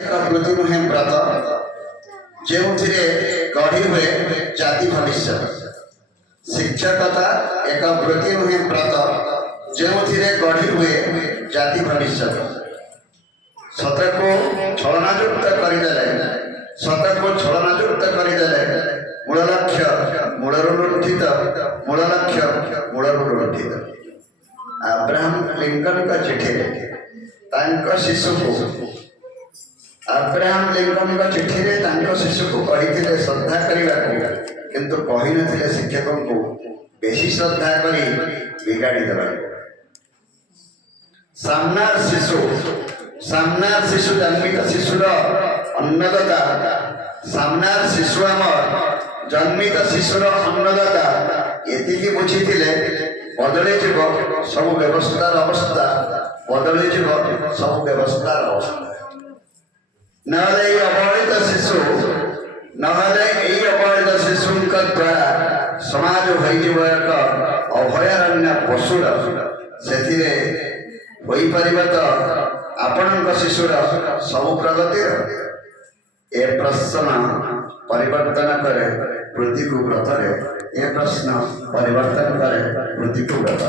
ବୃତ୍ତି ନୁହେଁ ବ୍ରତ, ଯେଉଁଥିରେ ଗଢ଼ି ହୁଏ ଜାତି ଭବିଷ୍ୟତ। ଶିକ୍ଷକତା ଏକ ବୃତ୍ତି ନୁହେଁ ବ୍ରତ, ଯେଉଁଥିରେ ଗଢ଼ି ହୁଏ ଜାତି ଭବିଷ୍ୟତ। ସତକୁ ଛଳନାଯୁକ୍ତ କରିଦେଲେ, ସତକୁ ଛଳନାଯୁକ୍ତ କରିଦେଲେ ମୂଳ ଲକ୍ଷ୍ୟ ମୂଳରୁ ଲୁଣ୍ଠିତ, ମୂଳ ଲକ୍ଷ୍ୟ ମୂଳରୁ ଲୁଣ୍ଠିତ। ଆବ୍ରାହମ ଲିଙ୍କନଙ୍କ ଚିଠିରେ ତାଙ୍କ ଶିଶୁକୁ ଆବ୍ରାହମ ଲିଙ୍କନଙ୍କ ଚିଠିରେ ତାଙ୍କ ଶିଶୁକୁ କହିଥିଲେ ଶ୍ରଦ୍ଧା କରିବାକୁ, କିନ୍ତୁ କହିନଥିଲେ ଶିକ୍ଷକଙ୍କୁ ବେଶୀ ଶ୍ରଦ୍ଧା କରି ବିଗାଡ଼ି ଦେବାକୁ। ସାମ୍ନାର ଶିଶୁ ଜନ୍ମିତ ଶିଶୁର ଅନ୍ନଦାତା, ସାମ୍ନାର ଶିଶୁ ଆମର ଜନ୍ମିତ ଶିଶୁର ଅନ୍ନଦାତା। ଏତିକି ବୁଝିଥିଲେ ବଦଳିଯିବ ସବୁ ବ୍ୟବସ୍ଥାର ଅବସ୍ଥା, ବଦଳିଯିବ ସବୁ ବ୍ୟବସ୍ଥାର ଅବସ୍ଥା। ନହେଲେ ଏଇ ଅବହେଳିତ ଶିଶୁଙ୍କ ଦ୍ୱାରା ସମାଜ ହୋଇଯିବ ଏକ ଅଭୟାରଣ୍ୟ ପଶୁର। ସେଥିରେ ହୋଇପାରିବ ତ ଆପଣଙ୍କ ଶିଶୁର ସବୁ ପ୍ରଗତିର? ଏ ପ୍ରଶ୍ନ ପରିବର୍ତ୍ତନ କରେ ବୃତ୍ତିକୁ ବ୍ରତରେ, ଏ ପ୍ରଶ୍ନ ପରିବର୍ତ୍ତନ କରେ ବୃତ୍ତିକୁ ବ୍ରତ।